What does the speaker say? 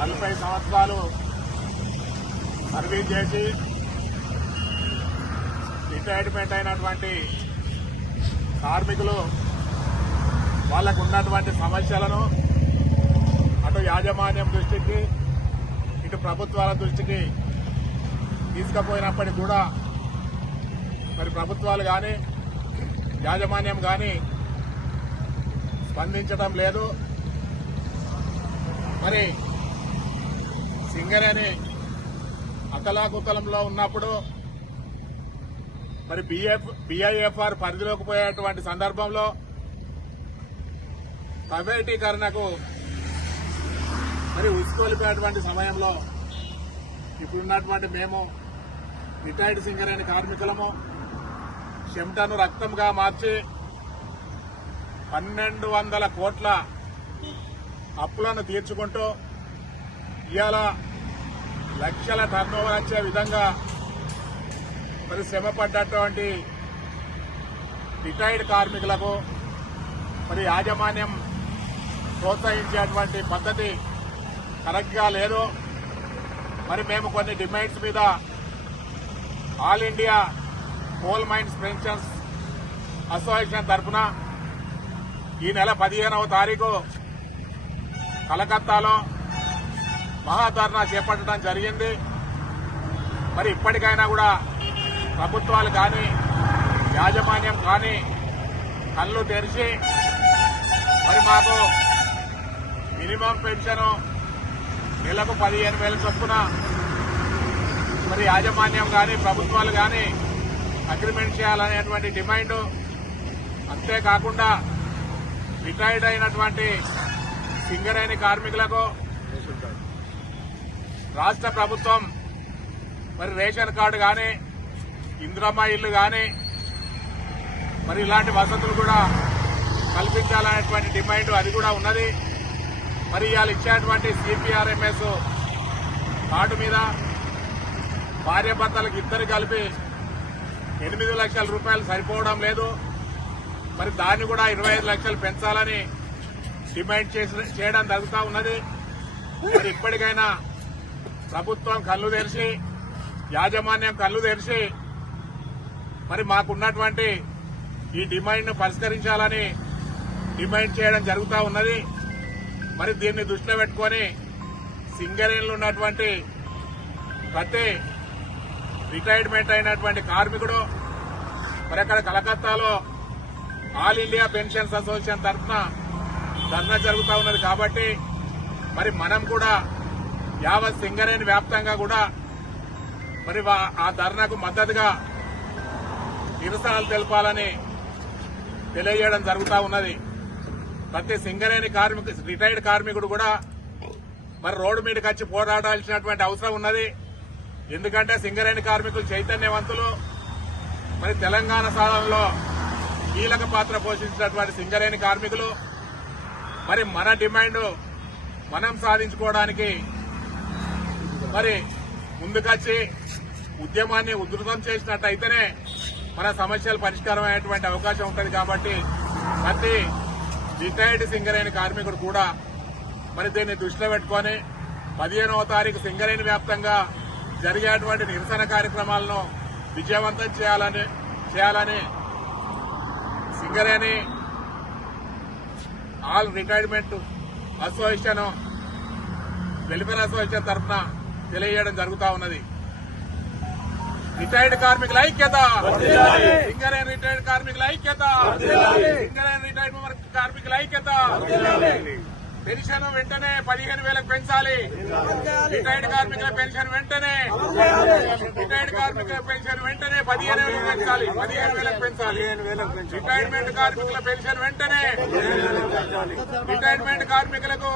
నలభై సంవత్సరాలు సర్వీస్ చేసి రిటైర్మెంట్ అయినటువంటి కార్మికులు వాళ్ళకు ఉన్నటువంటి సమస్యలను అటు యాజమాన్యం దృష్టికి ఇటు ప్రభుత్వాల దృష్టికి తీసుకుపోయినప్పటికీ కూడా మరి ప్రభుత్వాలు కానీ యాజమాన్యం కానీ స్పందించడం లేదు. మరి సింగరేణి అతలాకుతలంలో ఉన్నప్పుడు మరి బిఎఫ్ బిఐఎఫ్ఆర్ పరిధిలోకి పోయేటువంటి సందర్భంలో ప్రైవేటీకరణకు మరి ఉసుకొలిపోయేటువంటి సమయంలో ఇప్పుడున్నటువంటి మేము రిటైర్డ్ సింగరేణి కార్మికులము చెమటను రక్తంగా మార్చి పన్నెండు వందల కోట్ల అప్పులను తీర్చుకుంటూ ఇవాళ లక్షల టర్నోవర్ వచ్చే విధంగా మరి శ్రమ పడ్డటువంటి రిటైర్డ్ కార్మికులకు మరి యాజమాన్యం ప్రోత్సహించేటువంటి పద్ధతి కరెక్ట్గా లేదు. మరి మేము కొన్ని డిమాండ్స్ మీద all India coal mines pensions association తరఫున ఈ నెల పదిహేనవ తారీఖు కలకత్తాలో మహాధర్నా చేపట్టడం జరిగింది. మరి ఇప్పటికైనా కూడా ప్రభుత్వాలు కానీ యాజమాన్యం కానీ కళ్ళు తెరిచి మరి మాకు మినిమం పెన్షను నెలకు పదిహేను వేల చొప్పున మరి యాజమాన్యం కానీ ప్రభుత్వాలు కానీ అగ్రిమెంట్ చేయాలనేటువంటి డిమాండ్. అంతేకాకుండా రిటైర్డ్ అయినటువంటి సింగరేణి కార్మికులకు రాష్ట్ర ప్రభుత్వం మరి రేషన్ కార్డు కానీ ఇందిరమ్మ ఇల్లు కానీ మరి ఇలాంటి వసతులు కూడా కల్పించాలనేటువంటి డిమాండ్ అది కూడా ఉన్నది. మరి ఇవాళ ఇచ్చేటువంటి సిపిఆర్ఎంఎస్ కార్డు మీద భార్యాభర్తలకు ఇద్దరు కలిపి ఎనిమిది లక్షల రూపాయలు సరిపోవడం లేదు. మరి దాన్ని కూడా ఇరవై ఐదు లక్షలు పెంచాలని డిమాండ్ చేసి చేయడం జరుగుతూ ఉన్నది. మరి ఇప్పటికైనా ప్రభుత్వం కళ్ళు తెరిచి యాజమాన్యం కళ్ళు తెరిచి మరి మాకున్నటువంటి ఈ డిమాండ్ను పరిష్కరించాలని డిమాండ్ చేయడం జరుగుతూ ఉన్నది. మరి దీన్ని దృష్టిలో పెట్టుకొని సింగరేణిలో ఉన్నటువంటి ప్రతి రిటైర్మెంట్ అయినటువంటి కార్మికుడు మరి అక్కడ కలకత్తాలో ఆల్ ఇండియా పెన్షన్స్ అసోసియేషన్ తరఫున ధర్నా జరుగుతూ ఉన్నది కాబట్టి మరి మనం కూడా యావత్ సింగరేణి వ్యాప్తంగా కూడా మరి వా- ఆ ధర్నాకు మద్దతుగా నిరసనలు తెలపాలని తెలియజేయడం జరుగుతూ ఉన్నది. ప్రతి సింగరేణి కార్మిక రిటైర్డ్ కార్మికుడు కూడా మరి రోడ్డు మీదకి వచ్చి పోరాడాల్సినటువంటి అవసరం ఉన్నది. ఎందుకంటే సింగరేణి కార్మికులు చైతన్యవంతులు. మరి తెలంగాణ సాధనలో కీలక పాత్ర పోషించినటువంటి సింగరేణి కార్మికులు. మరి మన డిమాండ్ మనం సాధించుకోవడానికి మరి ముందుకొచ్చి ఉద్యమాన్ని ఉధృతం చేసినట్టయితేనే మన సమస్యలు పరిష్కారం అయ్యేటువంటి అవకాశం ఉంటుంది కాబట్టి ప్రతి రిటైర్డ్ సింగరేణి కార్మికుడు కూడా మరి దీన్ని దృష్టిలో పెట్టుకొని పదిహేనవ తారీఖు సింగరేణి వ్యాప్తంగా జరిగేటువంటి నిరసన కార్యక్రమాలను విజయవంతం చేయాలని చేయాలని Singareni all retirement association welfare association తరఫున తెలియజేయడం జరుగుతా ఉన్నది. రిటైర్డ్ కార్మికుల ఐక్యత. సింగరేణి రిటైర్డ్ కార్మికుల ఐక్యత. సింగరేణి రిటైర్డ్ కార్మికుల ఐక్యత. పెన్షన్ వెంటనే పదిహేను వేలకు పెంచాలి. రిటైర్డ్ కార్మికుల పెన్షన్ వెంటనే. రిటైర్డ్ కార్మికుల పెన్షన్ వెంటనే పదిహేను వేలకు పెంచాలి. పదిహేను వేలకు పెంచాలి. రిటైర్మెంట్ కార్మికుల పెన్షన్ వెంటనే. రిటైర్మెంట్ కార్మికులకు